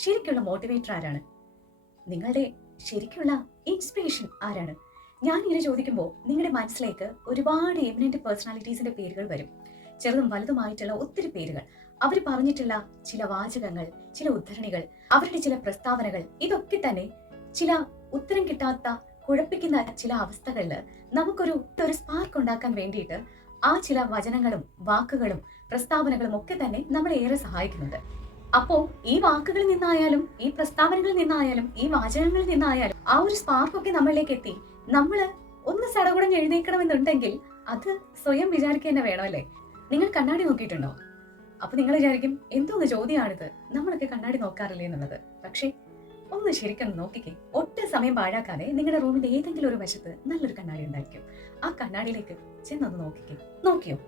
ശരിക്കുള്ള മോട്ടിവേറ്റർ ആരാണ്? നിങ്ങളുടെ ശരിക്കുള്ള ഇൻസ്പിറേഷൻ ആരാണ്? ഞാൻ ഇങ്ങനെ ചോദിക്കുമ്പോൾ നിങ്ങളുടെ മനസ്സിലേക്ക് ഒരുപാട് എമിനന്റ് പേഴ്സണാലിറ്റീസിന്റെ പേരുകൾ വരും. ചെറുതും വലുതുമായിട്ടുള്ള ഒത്തിരി പേരുകൾ. അവർ പറഞ്ഞിട്ടുള്ള ചില വാചകങ്ങൾ, ചില ഉദ്ധരണികൾ, അവരുടെ ചില പ്രസ്താവനകൾ, ഇതൊക്കെ തന്നെ ചില ഉത്തരം കിട്ടാത്ത കുഴപ്പിക്കുന്ന ചില അവസ്ഥകളിൽ നമുക്കൊരു സ്പാർക്ക് ഉണ്ടാക്കാൻ വേണ്ടിയിട്ട് ആ ചില വചനങ്ങളും വാക്കുകളും പ്രസ്താവനകളും ഒക്കെ തന്നെ നമ്മളെ ഏറെ സഹായിക്കുന്നുണ്ട്. അപ്പോ ഈ വാക്കുകളിൽ നിന്നായാലും ഈ പ്രസ്താവനകളിൽ നിന്നായാലും ഈ വാചകങ്ങളിൽ നിന്നായാലും ആ ഒരു സ്പാർക്കൊക്കെ നമ്മളിലേക്ക് എത്തി നമ്മൾ ഒന്ന് സടകുടഞ്ഞ് എഴുന്നേൽക്കണമെന്നുണ്ടെങ്കിൽ അത് സ്വയം വിചാരിക്കുക തന്നെ വേണമല്ലേ? നിങ്ങൾ കണ്ണാടി നോക്കിയിട്ടുണ്ടോ? അപ്പൊ നിങ്ങൾ വിചാരിക്കും എന്തോന്ന് ചോദ്യമാണിത്, നമ്മളൊക്കെ കണ്ണാടി നോക്കാറില്ലേ എന്നുള്ളത്. പക്ഷേ ഒന്ന് ശരിക്കും നോക്കിക്കേ. ഒട്ടും സമയം പാഴാക്കാതെ നിങ്ങളുടെ റൂമിന്റെ ഏതെങ്കിലും ഒരു വശത്ത് നല്ലൊരു കണ്ണാടി ഉണ്ടായിരിക്കും. ആ കണ്ണാടിയിലേക്ക് ചെന്നൊന്ന് നോക്കിക്കേ. നോക്കിയോ?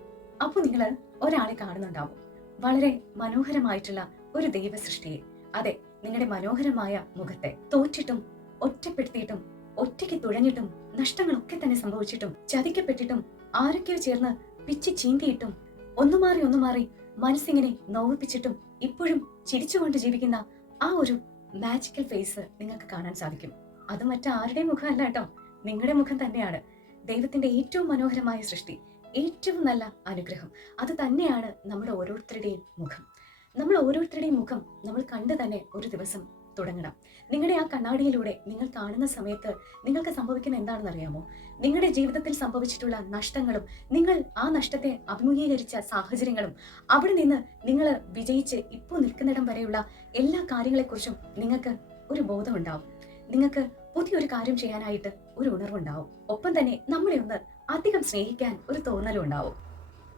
അപ്പൊ നിങ്ങൾ ഒരാളെ കാണുന്നുണ്ടാവും, വളരെ മനോഹരമായിട്ടുള്ള ഒരു ദൈവ സൃഷ്ടിയെ. അതെ, നിങ്ങളുടെ മനോഹരമായ മുഖത്തെ തോറ്റിട്ടും ഒറ്റപ്പെടുത്തിയിട്ടും ഒറ്റയ്ക്ക് തുഴഞ്ഞിട്ടും നഷ്ടങ്ങളൊക്കെ തന്നെ സംഭവിച്ചിട്ടും ചതിക്കപ്പെട്ടിട്ടും ആരൊക്കെയോ ചേർന്ന് പിച്ച് ചീന്തിയിട്ടും ഒന്നു മാറി മനസ്സിങ്ങനെ നോവിപ്പിച്ചിട്ടും ഇപ്പോഴും ചിരിച്ചുകൊണ്ട് ജീവിക്കുന്ന ആ ഒരു മാജിക്കൽ ഫേസ് നിങ്ങൾക്ക് കാണാൻ സാധിക്കും. അത് മറ്റാരുടെയും മുഖമല്ല കേട്ടോ, നിങ്ങളുടെ മുഖം തന്നെയാണ്. ദൈവത്തിന്റെ ഏറ്റവും മനോഹരമായ സൃഷ്ടി, ഏറ്റവും നല്ല അനുഗ്രഹം, അത് തന്നെയാണ് നമ്മുടെ ഓരോരുത്തരുടെയും മുഖം. നമ്മൾ ഓരോരുത്തരുടെയും മുഖം നമ്മൾ കണ്ടു തന്നെ ഒരു ദിവസം തുടങ്ങണം. നിങ്ങളുടെ ആ കണ്ണാടിയിലൂടെ നിങ്ങൾ കാണുന്ന സമയത്ത് നിങ്ങൾക്ക് സംഭവിക്കുന്ന എന്താണെന്ന് അറിയാമോ? നിങ്ങളുടെ ജീവിതത്തിൽ സംഭവിച്ചിട്ടുള്ള നഷ്ടങ്ങളും നിങ്ങൾ ആ നഷ്ടത്തെ അഭിമുഖീകരിച്ച സാഹചര്യങ്ങളും അവിടെ നിന്ന് നിങ്ങൾ വിജയിച്ച് ഇപ്പോൾ നിൽക്കുന്നിടം വരെയുള്ള എല്ലാ കാര്യങ്ങളെക്കുറിച്ചും നിങ്ങൾക്ക് ഒരു ബോധമുണ്ടാവും. നിങ്ങൾക്ക് പുതിയൊരു കാര്യം ചെയ്യാനായിട്ട് ഒരു ഉണർവുണ്ടാവും. ഒപ്പം തന്നെ നമ്മളെ ഒന്ന് അധികം സ്നേഹിക്കാൻ ഒരു തോന്നലും ഉണ്ടാവും.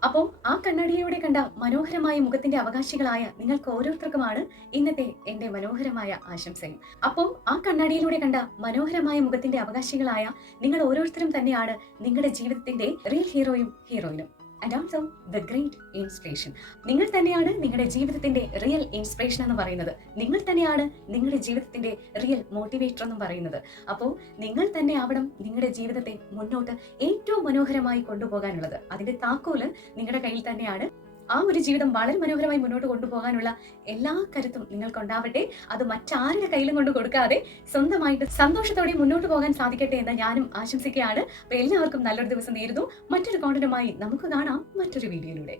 അപ്പോൾ ആ കണ്ണാടിയിലൂടെ കണ്ട മനോഹരമായ മുഖത്തിന്റെ അവകാശികളായ നിങ്ങൾക്ക് ഓരോരുത്തർക്കുമാണ് ഇന്നത്തെ എന്റെ മനോഹരമായ ആശംസയും. അപ്പോൾ ആ കണ്ണാടിയിലൂടെ കണ്ട മനോഹരമായ മുഖത്തിന്റെ അവകാശികളായ നിങ്ങൾ ഓരോരുത്തരും തന്നെയാണ് നിങ്ങളുടെ ജീവിതത്തിന്റെ റിയൽ ഹീറോയും ഹീറോയിനും. And also the great inspiration. നിങ്ങൾ തന്നെയാണ് നിങ്ങളുടെ ജീവിതത്തിന്റെ റിയൽ ഇൻസ്പിറേഷൻ എന്ന് പറയുന്നത്. നിങ്ങൾ തന്നെയാണ് നിങ്ങളുടെ ജീവിതത്തിന്റെ റിയൽ മോട്ടിവേറ്റർ എന്നും പറയുന്നത്. അപ്പോൾ നിങ്ങൾ തന്നെ ആവണം നിങ്ങളുടെ ജീവിതത്തെ മുന്നോട്ട് ഏറ്റവും മനോഹരമായി കൊണ്ടുപോകാനുള്ളത്. അതിന്റെ താക്കോല് നിങ്ങളുടെ കയ്യിൽ തന്നെയാണ്. ആ ഒരു ജീവിതം വളരെ മനോഹരമായി മുന്നോട്ട് കൊണ്ടുപോകാനുള്ള എല്ലാ കരുത്തും നിങ്ങൾക്കുണ്ടാവട്ടെ. അത് മറ്റാരുടെ കയ്യിലും കൊണ്ട് കൊടുക്കാതെ സ്വന്തമായിട്ട് സന്തോഷത്തോടെ മുന്നോട്ട് പോകാൻ സാധിക്കട്ടെ എന്ന് ഞാനും ആശംസിക്കുകയാണ്. അപ്പൊ എല്ലാവർക്കും നല്ലൊരു ദിവസം നേരുന്നു. മറ്റൊരു കോണ്ടന്റുമായി നമുക്ക് കാണാം മറ്റൊരു വീഡിയോയിലൂടെ.